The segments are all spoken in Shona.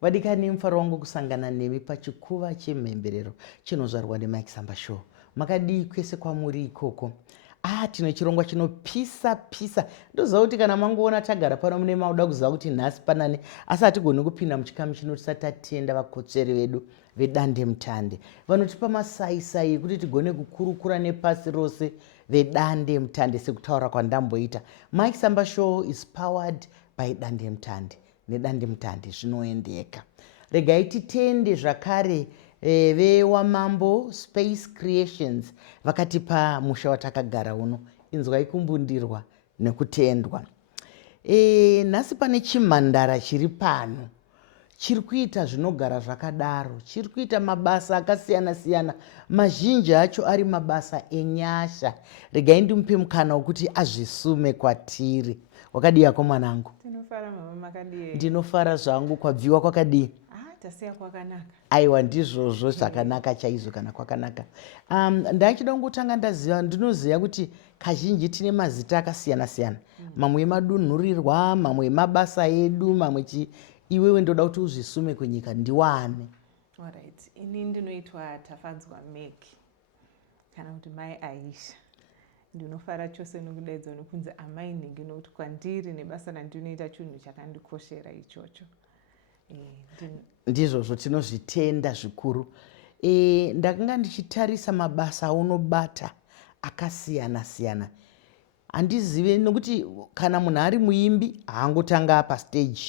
Vadikani mufaro wangu kusangana nemi pachikuva chemhemberero chinozvarwa neMike Samba Show. Makadii kwese kwamuri ikoko. Tine chirongwa chinopisa pisa. Ndoziva kuti kana mangoona tagara pano mune mauda kuziva kuti nhasi panani, asi hatigoni kupinda muchikamu chino tisati tatenda vakotsveri vedu vedande mutande. Vanotipa masaisai ekuti tigone kukurukura nepasi rose vedande mutande sekutaura kwandamboita. Mike Samba Show is powered by dande mutande. Nedande mutande zvinoendeka. Regai titende zvakare vewamambo Space Creations vakatipa musha watakagara uno. Inzwai kumbundirwa nekutendwa. Nhasi pane chimhandara chiri pano. Chiri kuita zvinogara zvakadaro. Chiri kuita mabasa akasiyana siyana. Mazhinji acho ari mabasa enyasha. Regai ndimupe mukana wekuti azvisume kwatiri. Wakadii yako mwanangu? Ndinofara mama, makadii? Ndinofara zvangu. Kwabviwa kwakadii? Tasiya kwakanaka. Aiwa, ndizvozvo zvakanaka chaizvo kana kwakanaka. Ndachida kungotanga ndinoziva kuti kazhinji tine mazita akasiyana siyana. Mamwe emadunhurirwa, mamwe emabasa edu, mamwe iwewe ndoda kuti uzvisume kwenyika ndiwane. Alright. Ini ndinoitwa Tafadzwa Meg kana kuti Mai Aisha. Ndinofara chose nokudaidzwa nokunzi amai nhingi nokuti kwandiri nebasa randinoita chinhu chakandikoshera ichocho. Ndizvozvo tinozvitenda zvikuru. Ndakanga ndichitarisa mabasa aunobata akasiyana siyana. Handizive nokuti kana munhu ari muimbi haangotanga pastage,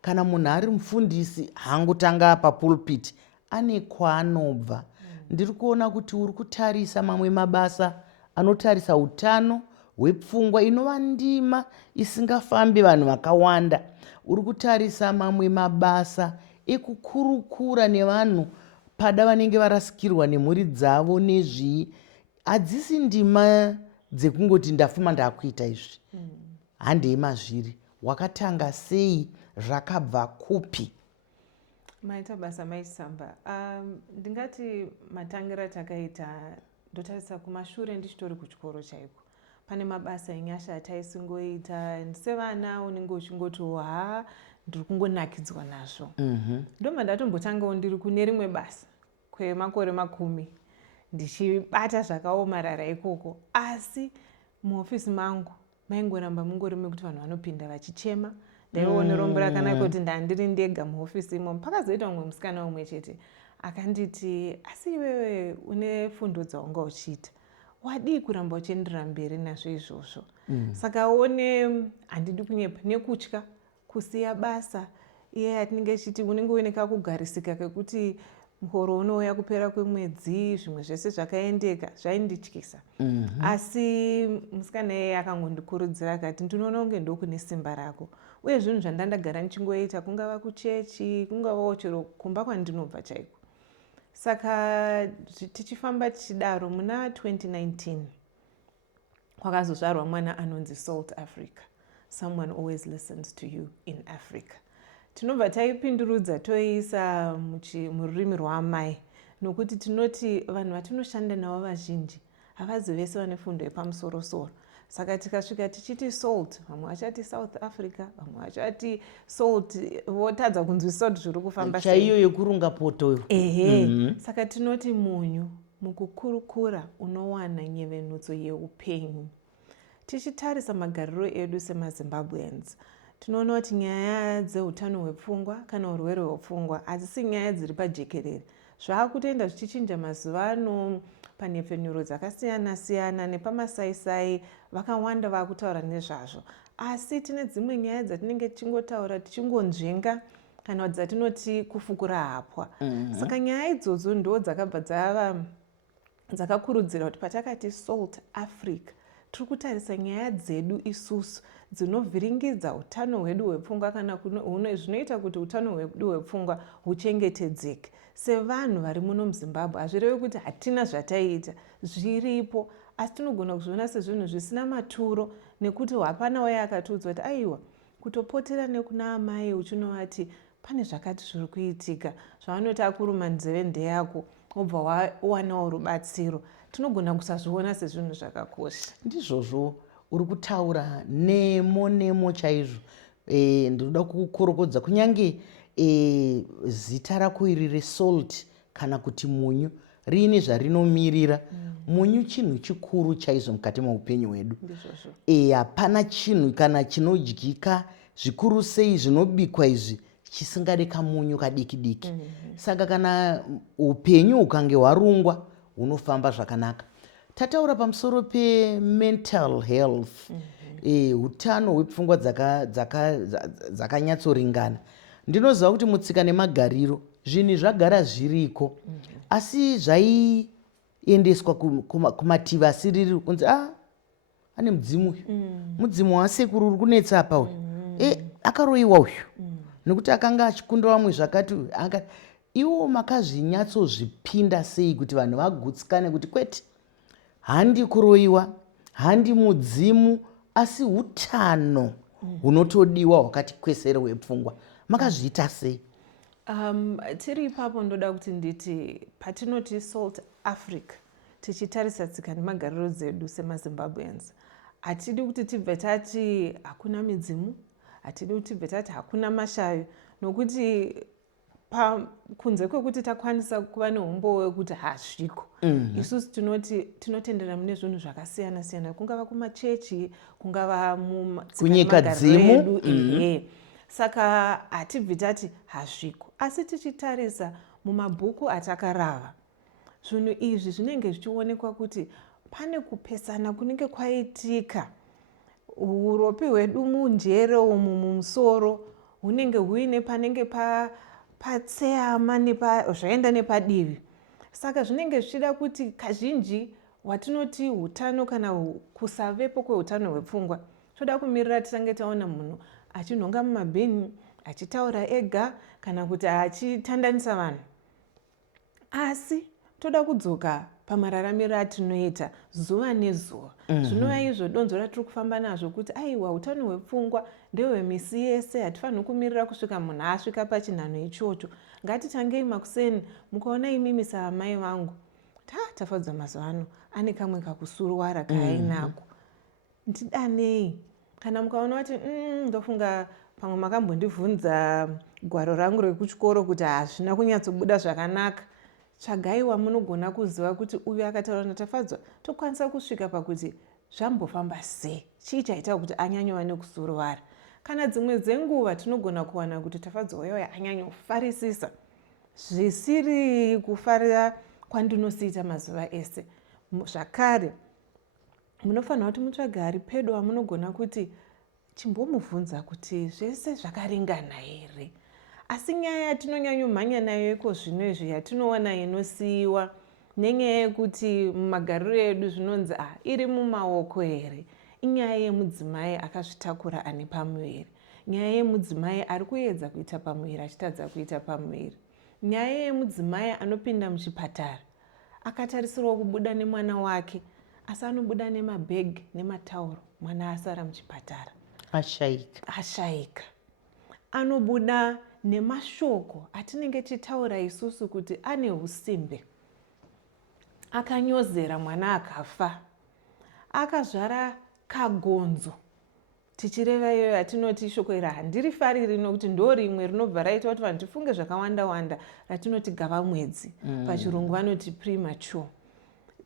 kana munhu ari mufundisi haangotanga papulpit, ane kwaanobva. Ndiri kuona kuti uri kutarisa mamwe mabasa anotarisa utano hwepfungwa, inova ndima isingafambi vanhu vakawanda. Uri kutarisa mamwe mabasa ekukurukura nevanhu pada vanenge varasikirwa nemhuri dzavo nezvii. Hadzisi ndima dzekungoti ndafuma ndakuita izvi. Handei mazviri. Wakatanga sei? Zvakabva kupi? Maita basa maisamba. Ndingati matangira takaita ndotarisa kumashure ndichitori kuchikoro chaiko. Pane mabasa enyasha ataisingoita sevana unenge uchingoti ndiri kungonakidzwa nazvo. Ndoma ndatombotangawo ndiri kune rimwe basa kwemakore 10 ndichibata zvakaomarara ikoko, asi muhofisi mangu maingoramba mungori mekuti vanhu vanopinda vachichema. Ndaiwo nerombo rakanaka kuti ndandiri ndega muhofisi imomo. Pakazoita umwe musikana umwe chete akanditi, asi iwewe une fundo dzaunga uchiita, wadii kuramba uchienderera mberi nazvo izvozvo? Saka one handidi kunyepa nekutya kusiya basa iye atinenge achiti unenge uine kakugarisika kekuti muhoro unouya kupera kwemwedzi, zvimwe zvese zvakaendeka, zvaindityisa. Asi musikana iye akangondikurudzira akati, ndinoona kunge ndokune simba rako, uye zvinhu zvandandagara nichingoita, kungava kuchechi, kungavawo chero kumba kwandinobva chaiko. Saka tichifamba tichidaro muna 2019 kwakazozvarwa mwana anonzi Salt Africa. Someone always listens to you in Africa. Tinobva taipindurudza toisa mururimi rwaamai, nokuti tinoti vanhu vatinoshanda navo vazhinji havazi vese vane fundo yepamusoro-soro. Saka tikasvika tichiti Salt, vamwe vachati South Africa, vamwe vachati Salt, votadza kunzwi Salt zviri kufamba sei. Chaiyo yekurunga poto. Saka tinoti munyu mukukurukura unowana nyevenutso yeupenyu. Tichitarisa magariro edu semaZimbabweans, tinoona kuti nyaya dzeutano hwepfungwa kana urwere hwepfungwa hadzisi nyaya dziri pajekerere. Zvaakutoenda zvichichinja mazuva ano, panhepfenyuro dzakasiyana siyana nepamasaisai vakawanda vaakutaura nezvazvo. Asi tine dzimwe nyaya dzatinenge tichingotaura tichingonzvenga kana dzatinoti kufukura hapwa. Saka nyaya idzodzo ndo dzakabva dzakakurudzira kuti patakati Salt Africa tiri kutarisa nyaya dzedu isusu dzinovhiringidza utano hwedu hwepfungwa kana zvinoita kuti utano hwedu hwepfungwa huchengetedzeke. Sevanhu vari muno muZimbabwe hazvirevi kuti hatina zvataiita, zviripo, asi tinogona kuzviona sezvinhu zvisina maturo, nekuti hapana waya akatiudza kuti aiwa kutopotera nekuna amai uchinovati pane zvakati zviri kuitika, zvavanoti akuruma nzeve ndeyako wobva wawanawo rubatsiro. Tinogona kusazviona sezvinhu zvakakosha. Ndizvozvo uri kutaura nemo chaizvo. Ndinoda kukukorokodza kunyange zita rako iri resalt kana kuti munyu riine zvarinomirira. Munyu chinhu chikuru chaizvo mukati meupenyu hwedu. Hapana chinhu kana chinodyika zvikuru sei zvinobikwa izvi chisingade kamunyu kadiki diki. Saka kana upenyu ukange hwarungwa hunofamba zvakanaka. Tataura pamusoro pe-mental health, utano hwepfungwa dzakanyatsoringana. Ndinoziva kuti mutsika nemagariro zvinhu zvagara zviriko, asi zvaiendeswa kumativi asiriri kunzi ane mudzimu uyu, mudzimu wasekuru uri kunetsa apa uyu, akaroiwa uyu nekuti akanga achikunda vamwe zvakati. Iwo makazvinyatsozvipinda sei kuti vanhu vagutsikane kuti kwete, handi kuroiwa, handi mudzimu, asi utano hunotodiwa hwakati kwesere hwepfungwa. Makazviita sei? Tiri ipapo ndoda kuti nditi patinoti Salt Africa tichitarisa tsika nemagariro dzedu semaZimbabweans, hatidi kuti tibve tati hakuna midzimu, hatidi kuti tibve tati hakuna mashavi, nokuti kunze kwekuti takwanisa kuva neumbo wekuti hazviko, isusu tinotendera mune zvinhu zvakasiyana siyana, kungava kumachechi, kungava kunyika dzimu. Saka hatibvi tati hazviko, asi tichitarisa mumabhuku atakarava, zvinhu izvi zvinenge zvichionekwa kuti pane kupesana kunenge kwaitika. Uropi hwedu munjere umu mumusoro hunenge huine panenge patseyama zvaenda nepadivi. Saka zvinenge zvichida kuti kazhinji watinoti hutano kana kusavepo kwehutano hwepfungwa, toda kumirira tisange taona munhu achinhonga mumabheni, achitaura ega kana kuti achitandanisa vanhu. Asi toda kudzoka pamararamiro atinoita zuva nezuva. Zvinova izvo donzo ratiri kufamba nazvo kuti aiwa, hutano hwepfungwa ndehwemisi yese, hatifaniri kumirira kusvika munhu asvika pachinhanho ichocho. Ngatitangei makuseni, mukaona imimi saamai vangu tafadzwa mazuva ano, ane kamwe kakusuruvara kaainako, ndidanei. Kana mukaona kuti ndofunga pamwe makambondivhunza gwaro rangu rekuchikoro kuti hazvina kunyatsobuda zvakanaka, tsvagaiwa munogona kuziva kuti uyu akataura natafadzwa, tokwanisa kusvika pakuti zvambofamba sei, chii chaita kuti anyanyova nekusuruvara. Kana dzimwe dzenguva tinogona kuwana kuti tafadzwa uyoyo anyanyofarisisa zvisiri kufarira kwandinosita mazuva ese. Zvakare munofanira kuti mutsvage ari pedo wamunogona kuti chimbomubvunza kuti zvese zvakaringana here. Asi nyaya yatinonyanyomhanya nayo iko zvino izvi yatinoona inosiyiwa nenyaya yekuti mumagariro edu zvinonzi iri mumaoko here, inyaya yemudzimai akazvitakura ane pamuviri, nyaya yemudzimai ari kuedza kuita pamuviri achitadza kuita pamuviri, nyaya yemudzimai anopinda muchipatara akatarisirwa kubuda nemwana wake asi anobuda nemabhegi nematauro, mwana asara muchipatara ashayika. Anobuda nemashoko atinenge tichitaura isusu kuti ane usimbe, akanyozera mwana akafa, akazvara kagonzo. Tichireva iyoyo yatinoti shoko iri handirifariri nokuti ndo rimwe rinobva raita kuti vanhu tifunge zvakawanda wanda, ratinoti gavamwedzi, pachirungu vanoti premature.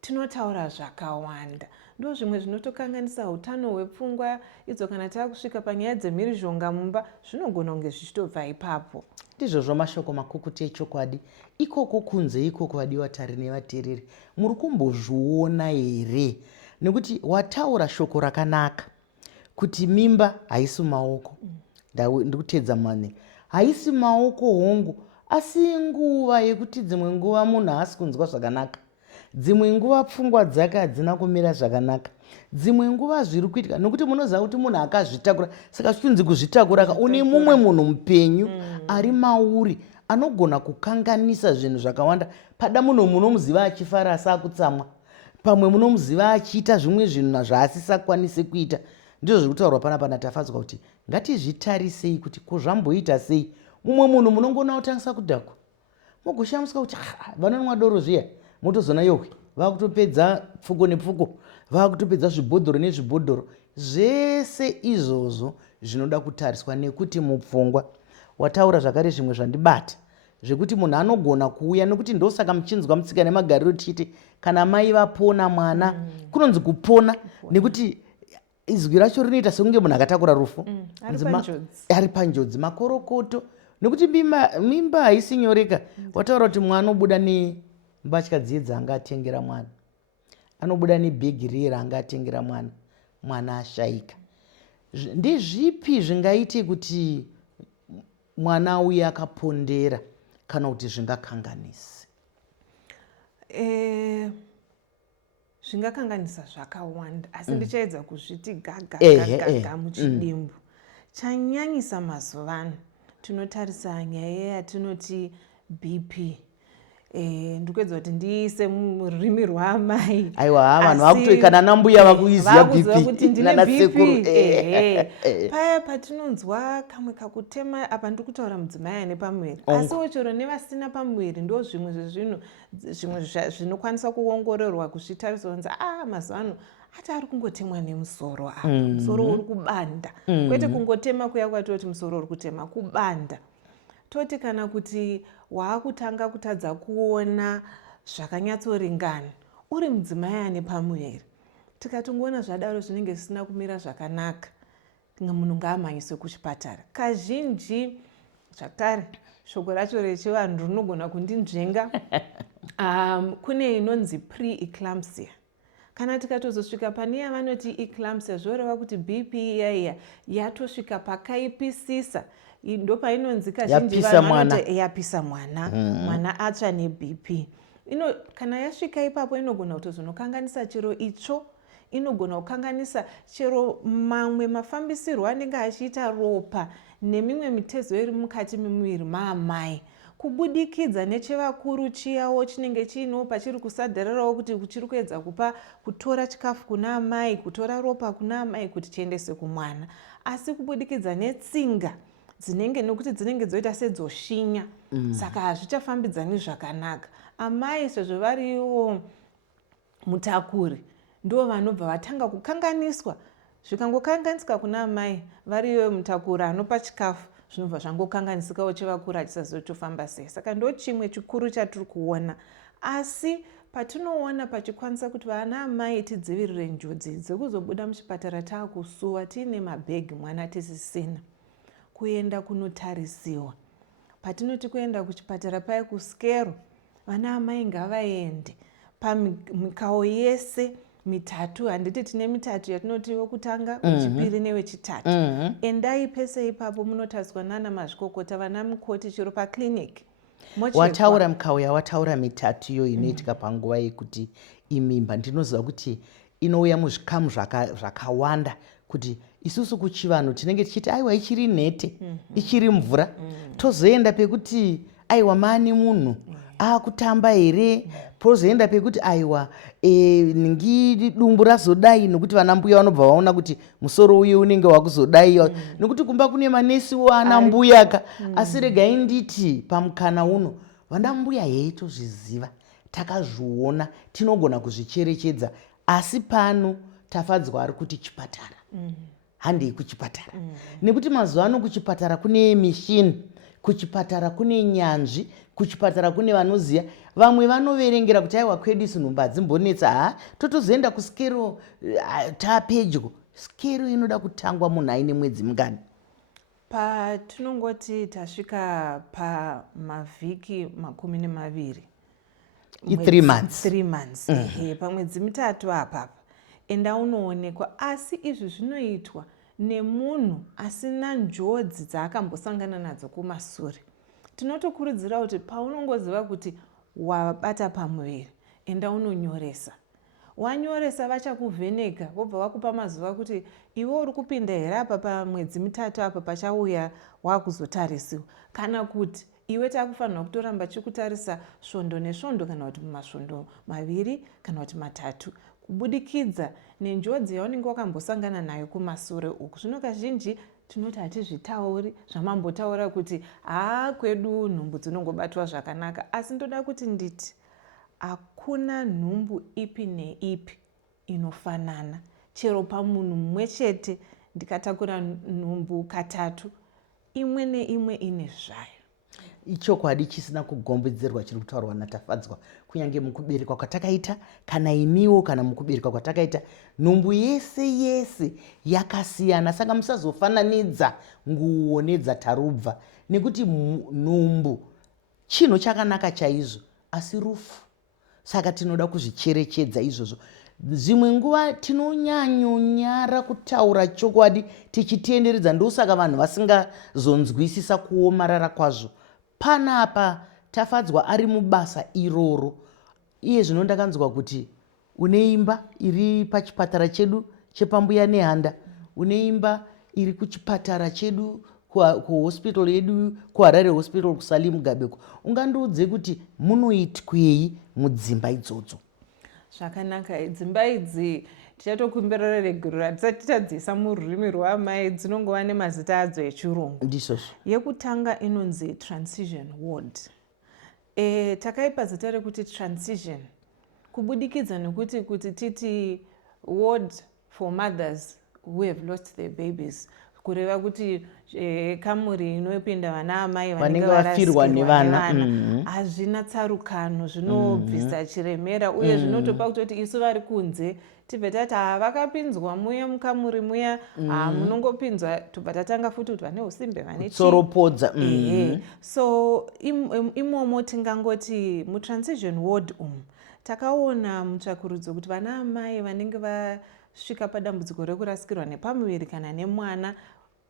Tinotaura zvakawanda, ndo zvimwe zvinotokanganisa hutano hwepfungwa. Idzo kana takusvika panyaya dzemhirizhonga mumba, zvinogona kunge zvichitobva ipapo. Ndizvozvo mashoko makukutu echokwadi. Ikoko kunze ikoko, vadiwa tari nevateereri, muri kumbozviona here? Nekuti wataura shoko rakanaka kuti mimba haisi maoko, ndikutedza mane, haisi maoko hongu, asi nguva yekuti dzimwe nguva munhu haasi kunzwa zvakanaka, dzimwe nguva pfungwa dzake hadzina kumira zvakanaka, dzimwe nguva zviri kuitika nokuti munoziva kuti munhu akazvitakura. Saka zvichunzi kuzvitakura, une mumwe munhu mupenyu ari mauri anogona kukanganisa zvinhu zvakawanda. Pada munhu munomuziva achifara asi akutsamwa, pamwe munomuziva achiita zvimwe zvinhu zvaasisa kwanise kuita. Ndizvo zviri kutaurwa panapa natafadzwa kuti ngatizvitarisei kuti kuzvamboita sei. Mumwe munhu munongona kutangisa kudhakwa, mugoshamiswa kuti vanonwa doro zviya, motozona yohwe vakutopedza pfuko nepfuko, vakutopedza zvibhodhoro nezvibhodhoro. Zvese izvozvo zvinoda kutariswa, nekuti mupfungwa wataura zvakare zvimwe zvandibata zvekuti munhu anogona kuuya nekuti ndosaka muchinzwa mutsika nemagariro tichiti kana mai vapona mwana kunonzi kupona nekuti izwi racho rinoita sekunge munhu akatakura rufu ari panjodzi makorokoto nekuti mimba haisi nyoreka. Wataura kuti mwana obuda nembatya dziye dzaanga atengera mwana, anobuda nebhegi riye raanga atengera mwana ashayika. Ndezvipi zvingaite kuti mwana uye akapondera kana kuti zvingakanganisa? Zvingakanganisa zvakawanda asi ndichaedza kuzviti gaga muchidimbu. Chanyanyisa mazuva ano tinotarisa nyaya yatinoti BP. Ndikuedza kuti ndiise mururimi rwamai. Aiwa, vanhu vakutokana nambuya vakuiziya BP nana sekuru. Paya patinonzwa kamwe kakutema, apa ndikutaura mudzimai ane pamuviri, asiwo chero nevasina pamuviri ndo zvimwe zvezvinhu zvimwe zvinokwanisa kuongororwa kuzvitarisa kunzi mazuva ano ati ari kungotemwa nemusoro apa, musoro uri kubanda, kwete kungotema kuya kwatoti musoro uri kutema, kubanda. Toti kana kuti waakutanga kutadza kuona zvakanyatsoringana uri mudzimai ane pamuviri, tikatongoona zvadaro zvinenge zvisina kumira zvakanaka, munhu ngaamhanyiswe kuchipatara. Kazhinji zvakare shoko racho rechivanhu rinogona kundinzvenga. Kune inonzi pre-eclampsia. Kana tikatozosvika pane yavanoti eclampsia, zvoreva kuti BP iya yatosvika pakaipisisa, ndo painonzi kazhinji yapisa mwana, mwana atsva neBP. Kana yasvika ipapo inogona kutozonokanganisa chero itsvo, inogona kukanganisa chero mamwe mafambisirwo anenge achiita ropa nemimwe mitezo iri mukati memuviri maamai, kubudikidza nechevakuru chiyawo chinenge chiinawo pachiri kusadharirawo kuti chiri kuedza kutora chikafu kuna amai, kutora ropa kuna amai kuti chiendese kumwana, asi kubudikidza netsinga dzinenge, nokuti dzinenge dzoita sedzoshinya, saka hazvichafambidzani zvakanaka. Amai sezvo variwo mutakuri ndo vanobva vatanga kukanganiswa. Zvikangokanganisika kuna amai, variyo mutakuri anopa chikafu, zvinobva zvangokanganisikawo chevakuru hachisazotofamba sei. Saka ndo chimwe chikuru chatiri kuona. Asi patinoona pachikwanisa kuti vana amai tidzivirire njodzi dzekuzobuda muchipatara taakusuwa tiine mabhegi mwana tisisina, kuenda kunotarisiwa. Patinoti kuenda kuchipatara paya kuskero, vana amai ngavaende pamikao yese mitatu, handiti tine mitatu yatinoti wekutanga, wechipiri newechitatu. Endai pese ipapo munotariswa nana mazvikokota, vana mukoti, chero paclinic. Wataura mikao yawataura mitatu iyo inoitika panguva yekuti imimba, ndinoziva kuti inouya muzvikamu zvakawanda, kuti isusu kuchivanhu tinenge tichiti aiwa ichiri nhete, ichiri mvura, tozoenda pekuti aiwa maani munhu akutamba here, pozoenda pekuti aiwa ningi dumbu razodai, nokuti vana mbuya vanobva vaona kuti musoro uye unenge wakuzodai, nokuti kumba kune manesiwo ana mbuyaka. Asi regai nditi pamukana uno vana mbuya heitozviziva, takazviona, tinogona kuzvicherechedza, asi pano tafadzwa ari kuti chipatara, handei kuchipatara, nekuti mazuva ano kuchipatara kune mishini, kuchipatara kune nyanzvi, kuchipatara kune vanoziya. Vamwe vanoverengera kuti aiwa kwedu isu nhumba hadzimbonetsa, totozoenda kuskero taapedyo. Skero inoda kutangwa munhu aine mwedzi mingani? Patinongoti tasvika pamavhiki 12, 3 months, 3 months. Pamwedzi mitatu apapa enda unoonekwa. Asi izvi zvinoitwa nemunhu asina njodzi dzaakambosangana nadzo kumasure. Tinotokurudzira kuti paunongoziva kuti wabata pamuviri, enda unonyoresa. Wanyoresa vachakuvheneka, vobva vakupa mazuva kuti iwe uri kupinda here apa pamwedzi mitatu apa pachauya wakuzotarisiwa, kana kuti iwe takufanira kutoramba chikutarisa svondo nesvondo, kana kuti masvondo 2 kana kuti 3, kubudikidza nenjodzi yaunenge wakambosangana nayo kumasure uku. Zvino kazhinji tinoti hatizvitauri zvamambotaura kuti kwedu nhumbu dzinongobatwa zvakanaka, asi ndoda kuti nditi hakuna nhumbu ipi neipi inofanana. Chero pamunhu mumwe chete ndikatakura nhumbu katatu, imwe neimwe ine zvayo. Ichokwadi chisina kugombedzerwa chiri kutaurwa naTafadzwa, kunyange mukuberekwa kwatakaita kana imiwo kana mukuberekwa kwatakaita, nhumbu yese yakasiyana. Saka musazofananidza nguo nedzatarubva, nekuti nhumbu chinhu chakanaka chaizvo asi rufu. Saka tinoda kuzvicherechedza izvozvo. Zvimwe nguva tinonyanyonyara kutaura chokwadi tichitenderedza, ndosaka vanhu vasingazonzwisisa kuomarara kwazvo. Panapa Tafadzwa ari mubasa iroro. Iye zvino ndakanzwa kuti une imba iri pachipatara chedu chepambuya nehanda, une imba iri kuchipatara chedu kuhospital yedu kuHarare Hospital kuSalimu Gabeko. Ungandiudze kuti munoitwei mudzimba idzodzo? Zvakanaka. Dzimba idzi tichatokumbira regero ratisati tadziisa mururimi rwaamai, dzinongova nemazita adzo echirungu. Ndizvozvo. Yekutanga inonzi transition ward. Takaipa zita rekuti transition kubudikidza nekuti kuti titi ward for mothers who have lost their babies, kureva kuti kamuri inopinda vana amai vanenge vafirwa nevana. Hazvina tsarukano, zvinobvisa chiremera uye zvinotopa kutoti isu vari kunze tibve tati vakapinzwa muya mukamuri muya, munongopinzwa tobva tatanga futi kuti vane usimbe vane tsoropodza. So imomo tingangoti mutransition ward takaona mutsvakurudzo kuti vana amai vanenge vasvika padambudziko rekurasikirwa nepamuviri kana nemwana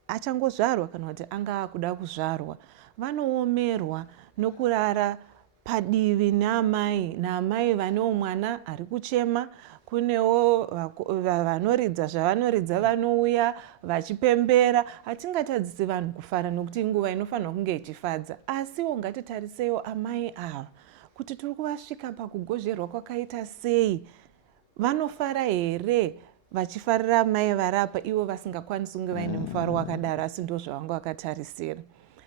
achangozvarwa kana kuti anga kuda kuzvarwa, vanoomerwa nokurara padivi naamai vanewo mwana ari kuchema. Kunewo vanoridza zvavanoridza, vanouya vachipembera. Hatingatadzisi vanhu kufara nokuti nguva inofanirwa kunge ichifadza, asiwo ngatitarisewo amai ava kuti tiri kuvasvika pakugozherwa kwakaita sei. Vanofara here vachifarira amai varapa ivo vasingakwanisi kunge vaine mufaro wakadaro, asi ndo zvavanga vakatarisira.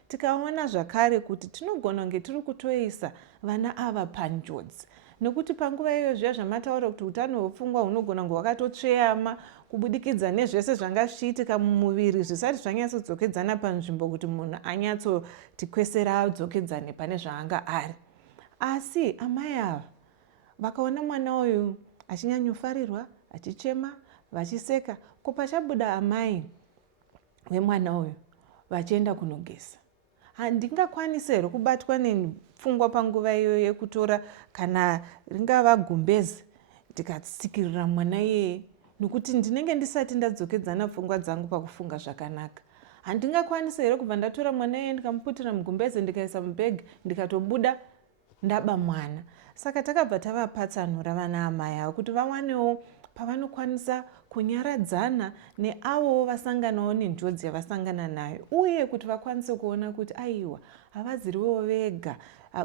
Tikaona zvakare kuti tinogona kunge tiri kutoisa vana ava panjodzi, nekuti panguva iyo zviya zvamataura kuti utano hwepfungwa hunogona kunge hwakatotsveyama kubudikidza nezvese zvanga zvichiitika mumuviri zvisati zvanyatsodzokedzana panzvimbo kuti munhu anyatsoti kwesera adzokedzane pane zvaanga ari. Asi amai ava vakaona mwana uyu achinyanyofarirwa, achichema, vachiseka, ko pachabuda amai vemwana uyu vachienda kunogeza, handingakwanisi here kubatwa nepfungwa panguva iyo yekutora kana ringava gumbezi ndikatsikirira mwana iyeye, nokuti ndinenge ndisati ndadzokedzana pfungwa dzangu pakufunga zvakanaka. Handingakwanisi here kubva ndatora mwana iyeye ndikamuputira mugumbezi ndikaisa mubhegi ndikatobuda ndaba mwana. Saka takabva tavapatsanura vana amai avo kuti vawanewo pavanokwanisa kunyaradzana neavo vasanganawo nenjodzi yavasangana nayo, uye kuti vakwanise kuona kuti aiwa havadziriwo vega,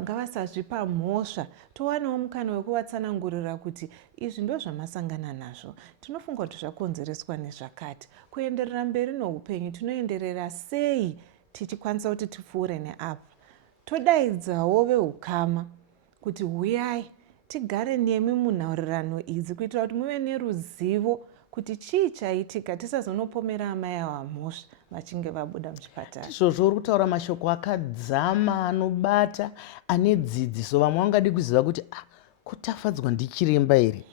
ngavasazvipa mhosva. Towanewo mukana wekuvatsanangurira kuti izvi ndo zvamasangana nazvo, tinofunga kuti zvakonzereswa nezvakati. Kuenderera mberi noupenyu tinoenderera sei tichikwanisa kuti tipfuure neapa? Todaidzawo veukama kuti huyai tigare nemi munhaurirano idzi kuitira kuti muve neruzivo kuti chii chaitika, tisazonopomera amai ava mhosva vachinge vabuda muchipatara. Izvozvo uri kutaura mashoko akadzama, anobata, ane dzidziso. Vamwe vangadi kuziva kuti kutafadzwa ndichiremba here,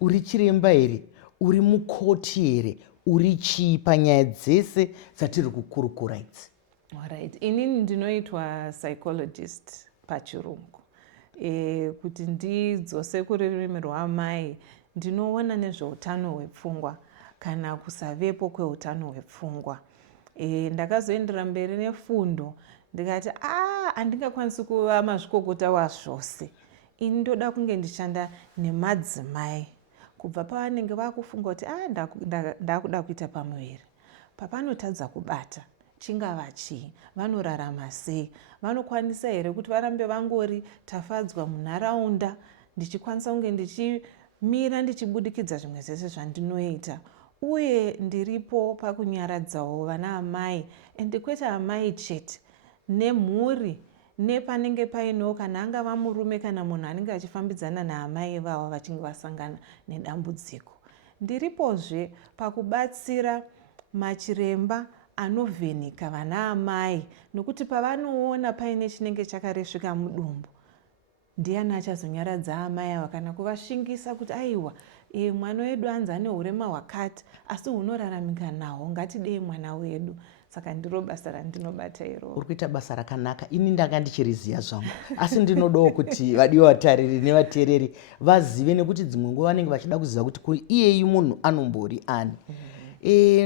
uri chiremba here, uri mukoti here, uri chii panyaya dzese dzatiri kukurukura idzi? Alright, inini ndinoitwa psychologist pachirungu. Kuti ndidzose kururimi rwaamai, ndinoona nezveutano hwepfungwa kana kusavepo kweutano hwepfungwa. Ndakazoendera mberi nefundo ndikati handingakwanisi kuva mazvikokota wazvose, ini ndoda kunge ndichanda nemadzimai kubva pavanenge vakufunga kuti ndakuda kuita pamuviri, papanotadza kubata chingava chii, vanorarama sei, vanokwanisa here kuti varambe vangori Tafadzwa munharaunda, ndichikwanisa kunge ndichimira ndichibudikidza zvimwe zvese zvandinoita, uye ndiripo pakunyaradzawo vana amai, ende kwete amai chete, nemhuri, nepanenge painewo kana angava murume kana munhu anenge achifambidzana naamai vavo vachinge vasangana nedambudziko. Ndiripozve pakubatsira machiremba anovhenika vana amai, nokuti pavanoona paine chinenge chakaresvika mudumbu, ndiani achazonyaradza amai ava kana kuvashingisa kuti aiwa, mwana wedu anzi ane urema hwakati asi hunoraramika nahwo, ngatidei mwana wedu. Saka ndiro basa randinobata iroro. Uri kuita basa rakanaka. Ini ndanga ndichiriziya zvangu, asi ndinodawo kuti vadiwa vatariri nevateereri vazive, nekuti dzimwe nguva vanenge vachida kuziva kuti iyeyi munhu anombori ani.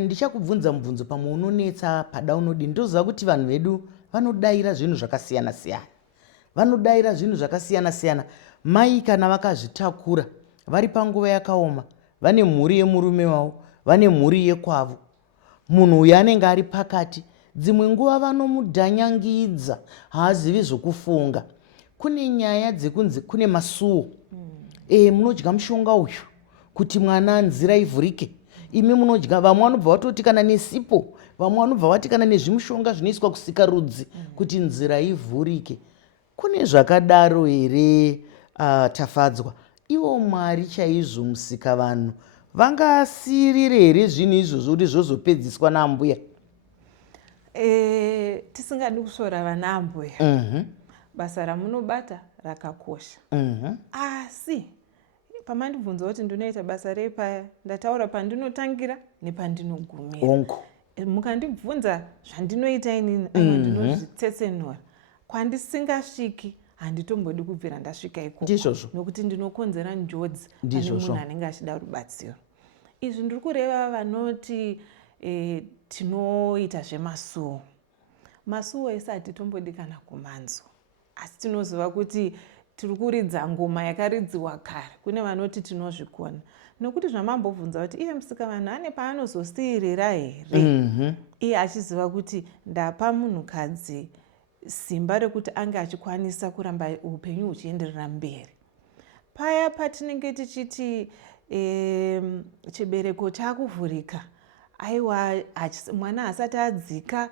Ndichakubvunza mubvunzo pamwe unonetsa pada unodini. Ndoziva kuti vanhu vedu vanodaira zvinhu zvakasiyana siyana, vanodaira zvinhu zvakasiyana siyana. Mai kana vakazvitakura vari panguva yakaoma, vane mhuri yemurume wavo, vane mhuri yekwavo, munhu uyu anenge ari pakati, dzimwe nguva vanomudhanyangidza, haazivi zvokufunga. Kune nyaya dzekunzi kune masuo, munodya mushonga uyu kuti mwana nzira ivhurike. Imi munodya, vamwe vanobva vatoti kana nesipo, vamwe vanobva vati kana nezvimushonga zvinoiswa kusika rudzi kuti nzira ivhurike. Kune zvakadaro here Tafadzwa? Ivo Mwari chaizvo musika vanhu vangasirire here zvinhu izvozvo kuti zvozopedziswa naambuya? Tisingadi kusora vana ambuya, basa ramunobata rakakosha. Asi pamandibvunza kuti ndinoita basa rei paya, ndataura pandinotangira nepandinogumira. Mukandibvunza zvandinoita inini, ndinozvitsetsenura. Kwandisingasviki handitombodi kubvira ndasvika ikoko, nokuti ndinokonzera njodzi pane munhu anenge achida rubatsiro. Izvi ndiri kureva vanoti tinoita zvemasuo. Masuo ese hatitombodi kana kumanzwa, asi tinoziva kuti tiri kuridza ngoma yakaridziwa kare. Kune vanoti tinozvikona, nokuti zvamambobvunza kuti iye musika vanhu ane paanozosiyirira here, iye achiziva kuti ndapa munhukadzi simba rekuti ange achikwanisa kuramba upenyu huchienderera mberi. Paya patinenge tichiti chibereko chakuvhurika, aiwa mwana asati adzika,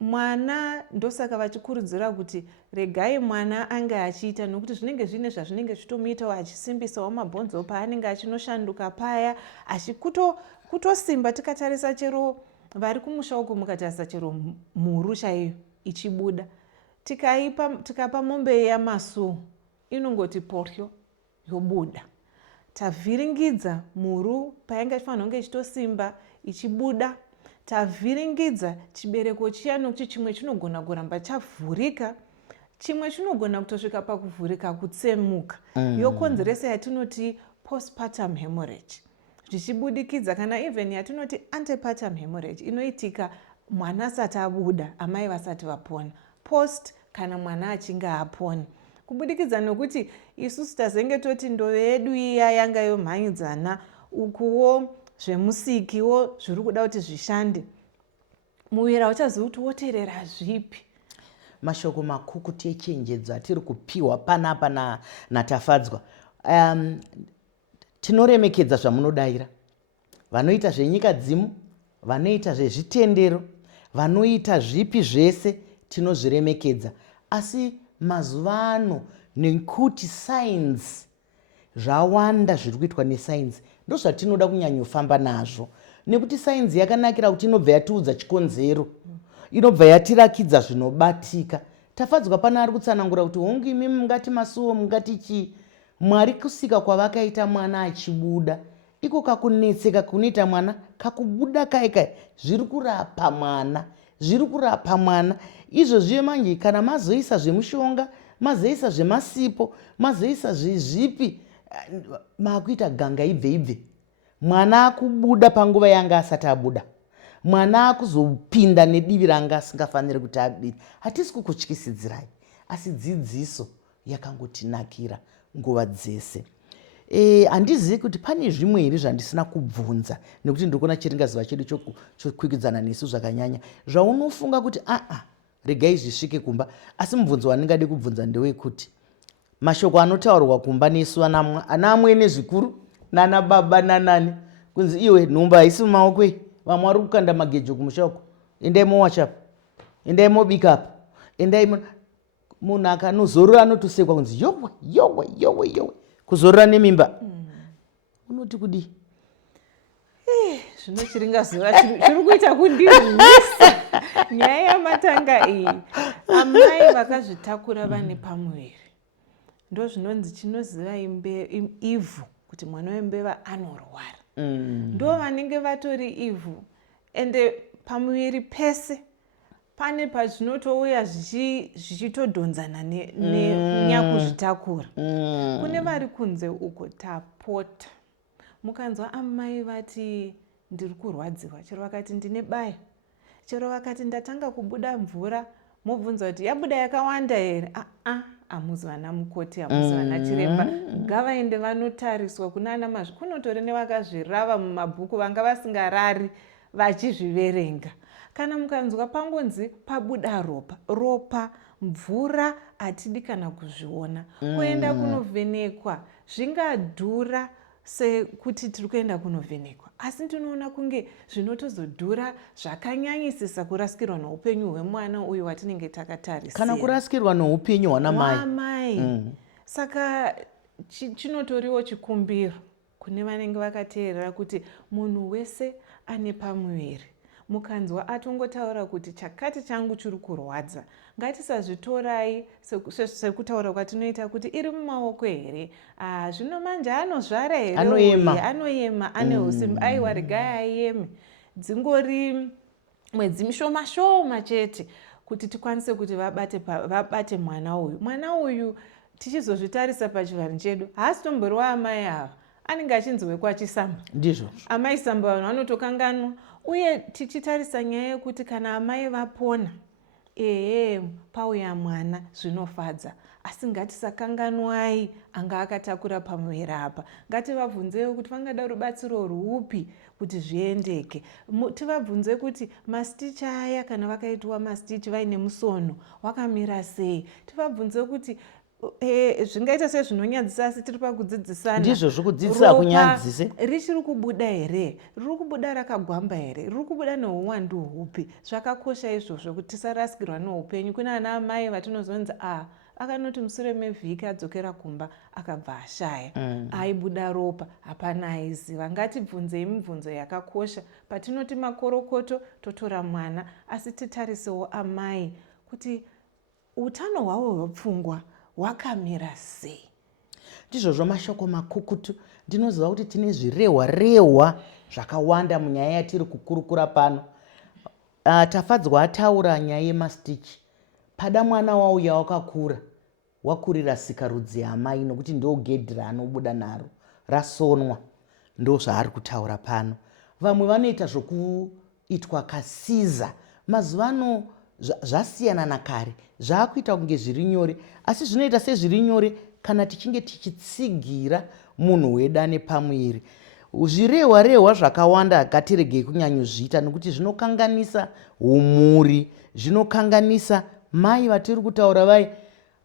mwana ndosaka vachikurudzira kuti regai mwana ange achiita, nokuti zvinenge zvine zvazvinenge zvitomuitawo achisimbisawo mabhonzo paanenge achinoshanduka paya, kutosima. Tikatarisa chero vari kumusha uko, mukatarisa chero mhuru chaiyo ichibuda, tikapa mombe yamasuo inongoti poryo yobuda. Tavhiringidza mhuru painge ichifanira kunge ichitosimba ichibuda, tavhiringidza chibereko chiya, nokuti chimwe chinogona kuramba chavhurika, chimwe chinogona kutosvika pakuvhurika kutsemuka, yokonzeresa yatinoti postpartum hemorrhage, zvichibudikidza kana even yatinoti antepartum hemorrhage, inoitika mwana asati abuda, amai vasati vapona, post kana mwana achinge apona, kubudikidza nokuti isusu tazenge toti ndove yedu iya yanga yomhanyidzana, ukuwo zvemusikiwo zviri kuda kuti zvishande, muviri hauchazivi kuti woteerera zvipi. Mashoko makukutu echenjedzo atiri kupiwa panapa naTafadzwa. Tinoremekedza zvamunodaira, vanoita zvenyika dzimu, vanoita zvezvitendero, vanoita zvipi zvese tinozviremekedza. Asi mazuva ano nekuti sainzi zvawanda zviri kuitwa nesainzi, ndozvatinoda kunyanyofamba nazvo, nekuti sainzi yakanakira kuti inobva yatiudza chikonzero, inobva yatirakidza zvinobatika. Tafadzwa pana ari kutsanangura kuti hongu imi mungati masuo mungati chii, Mwari kusika kwavakaita mwana achibuda, iko kakunetseka kunoita mwana kakubuda kaikai, zviri kurapa mwana, zviri kurapa mwana. Izvo zviye manje kana mazoisa zvemushonga, mazoisa zvemasipo, mazoisa zvezvipi, makuita ganga ibve. Mwana akubuda panguva yanga asati abuda, mwana akuzopinda nedivi ranga asingafaniri kuti abide. Hatisi kukutyisidzirai, asi dzidziso yakangotinakira nguva dzese. Handizivi kuti pane zvimwe here zvandisina kubvunza, nekuti ndikuona chiringazuva chedu chokwikwidzana nesu zvakanyanya, zvaunofunga kuti regai zvisvike kumba. Asi mubvunzo wandingade kubvunza ndewekuti mashoko anotaurwa kumba nesu ana amwene zvikuru nana baba nanani, kunzi iwe nhumba haisi mumaoko ei, vamwe vari kukanda magejo kumusha uko, endai mowachapa, endai mobika apa, endai. Munhu akanozorora anotosekwa kunzi yowe kuzorora nemimba. Unoti kudi? Zvinochiringazuva chiri kuita kundirwisa. nyaya yamatanga iyi, amai vakazvitakura vane pamuviri ndo zvinonzi chinoziva ivhu kuti mwana wembeva anorwara. Ndo vanenge vatori ivhu ende pamuviri pese pane pazvinotouya zvichitodhonzana nenyakuzvitakura. Kune vari kunze uko tapota mukanzwa amai vati ndiri kurwadziwa, chero vakati ndine baya, chero vakati ndatanga kubuda mvura, mobvunza kuti yabuda yakawanda here? Hamuzi vana mukoti, hamuzi vana chiremba, ngavaende vanotariswa kunana kunotori nevakazvirava mumabhuku vanga vasingarari vachizviverenga. Kana mukanzwa pangonzi pabuda ropa, mvura hatidi kana kuzviona, kuenda kunovhenekwa zvingadhura sekuti tiri kuenda kunovhenekwa, asi tinoona kunge zvinotozodhura zvakanyanyisisa kurasikirwa neupenyu hwemwana uyu watinenge takatarisira kana kurasikirwa neupenyu hwanamai. Saka chinotoriwo chikumbiro kune vanenge vakateerera kuti munhu wese ane pamuviri. Mukanzwa atongotaura kuti chakati changu chiri kurwadza, ngatisazvitorai sekutaura kwatinoita kuti iri mumaoko here, zvino manje anozvara here, anoyema, ane usimba, aiwa regai aiyeme, dzingori mwedzi mishoma chete kuti tikwanise kuti vabate mwana uyu. Mwana uyu tichizozvitarisa pachivanhu chedu haasi tombori waamai ava, anenge achinzi wekwachisamba. Ndizvo amai samba vanhu vanotokanganwa. Uye tichitarisa nyaya yekuti kana amai vapona, pauya mwana zvinofadza, asi ngatisakanganwai anga akatakura pamuviri apa. Ngativabvunzewo kuti vangada rubatsiro rwupi kuti zviendeke. Tivabvunze kuti mastichi aya kana vakaitwa mastichi vaine musono wakamira sei. Tivabvunze kuti zvingaita sezvinonyadzisa asi tiri pakudzidzisana. Ndizvo zvikudzidzisa kunyadzise. Richiri kubuda here? Riri kubuda rakagwamba here? Riri kubuda neuwandu hupi? Zvakakosha izvozvo kuti tisarasikirwa neupenyu. Kuna ana amai vatinozonzi akanoti mushure mevhiki adzokera kumba akabva ashaya, aibuda ropa, hapana aiziva. Ngatibvunzei mibvunzo yakakosha. Patinoti makorokoto totora mwana, asi titarisewo amai kuti utano hwavo hwepfungwa hwakamira sei. Ndizvozvo mashoko makukutu. Ndinoziva kuti tine zvirehwa zvakawanda munyaya yatiri kukurukura pano. Tafadzwa ataura nyaya yemastichi. Pada mwana wauya wakakura, wakurira sikarudzi yamai nokuti ndo gedhi raanobuda naro rasonwa, ndo zvaari kutaura pano. Vamwe vanoita zvokuitwa kasiza. Mazuvano zvasiyana nakare, zvaakuita kunge zviri nyore, asi zvinoita sezviri nyore kana tichinge tichitsigira munhu wedu ane pamuviri. Zvirehwa zvakawanda ngatiregei kunyanyozviita nokuti zvinokanganisa umuri, zvinokanganisa mai vatiri kutaura vai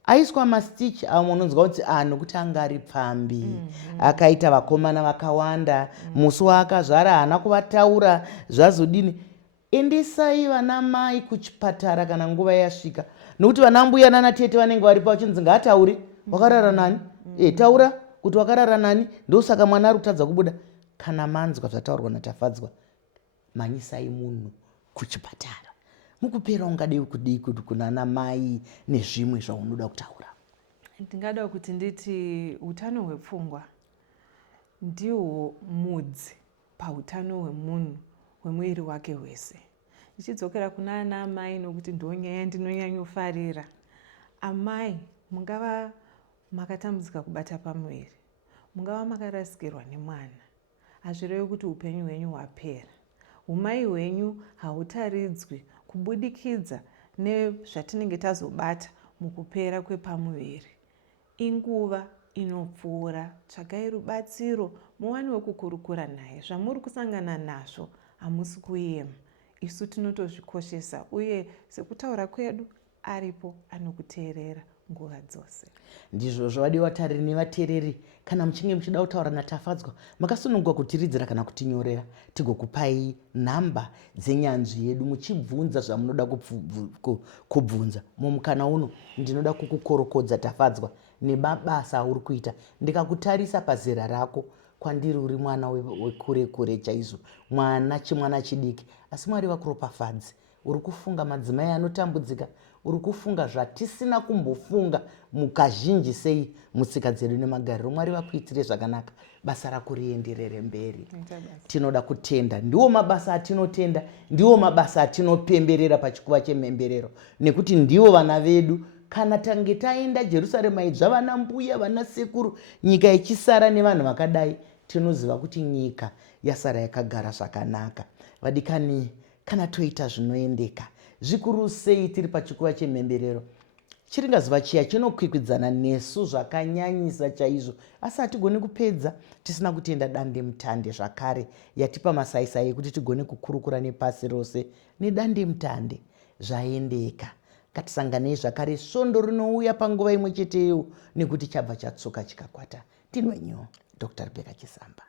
aiswa mastichi avo unonzwa kuti nokuti anga ari pfambi, akaita vakomana vakawanda, musi waakazvara haana kuvataura zvazodini. Endesai vana mai kuchipatara kana nguva yasvika, nokuti vana mbuya nana tete vanenge varipo vachinzi ngaatauri, wakarara nani? Taura kuti wakarara nani, ndosaka mwana ari kutadza kubuda. Kana manzwa zvataurwa natafadzwa, manyisai munhu kuchipatara. Mukupera ungadei kudii kuti kunana mai nezvimwe zvaunoda kutaura? Ndingada kuti nditi utano hwepfungwa ndihwo mudzi pautano hwemunhu hwemuviri wake wese. Ndichidzokera kuna ana amai nokuti ndonyaya ndinonyanyofarira. Amai, mungava makatambudzika kubata pamuviri, mungava makarasikirwa nemwana, hazvirevi kuti upenyu hwenyu hwapera. Umai hwenyu hautaridzwi kubudikidza nezvatinenge tazobata mukupera kwepamuviri. Inguva inopfuura, tsvakai rubatsiro, muwane wekukurukura naye. Zvamuri kusangana nazvo hamusi kuema. Isu tinotozvikoshesa uye sekutaura kwedu aripo anokuteerera nguva dzose. Ndizvo zvavadiwa vatariri nevateereri, kana muchinge muchida kutaura natafadzwa, makasununguka kutiridzira kana kutinyorera tigokupai nhamba dzenyanzvi yedu muchibvunza zvamunoda kubvunza. Mumukana uno ndinoda kukukorokodza tafadzwa nebasa auri kuita. Ndikakutarisa pazera rako, kwandiri uri mwana wekure kure chaizvo, chimwana chidiki, asi Mwari vakuropafadze uri kufunga madzimai anotambudzika, uri kufunga zvatisina kumbofunga mukazhinji sei mutsika dzedu nemagariro. Mwari vakuitire zvakanaka, basa rako rienderere mberi. Tinoda kutenda, ndiwo mabasa atinotenda, ndiwo mabasa atinopemberera pachikuva chemhemberero, nekuti ndiwo vana vedu. Kana tange taenda Jerusarema idzva vana mbuya vana sekuru, nyika ichisara nevanhu vakadai, tinoziva kuti nyika yasara yakagara zvakanaka. Vadikani, kana toita zvinoendeka zvikuru sei tiri pachikuva chemhemberero, chiringazuva chiya chinokwikwidzana nesu zvakanyanyisa chaizvo, asi hatigoni kupedza tisina kutenda dande mutande zvakare yatipa masaisai ekuti tigone kukurukura nepasi rose nedande mutande. Zvaendeka, ngatisanganei zvakare svondo rinouya panguva imwe cheteyo, nekuti chabva chatsuka chikakwata. Tinwenyu Dr. Rebecca Chisamba.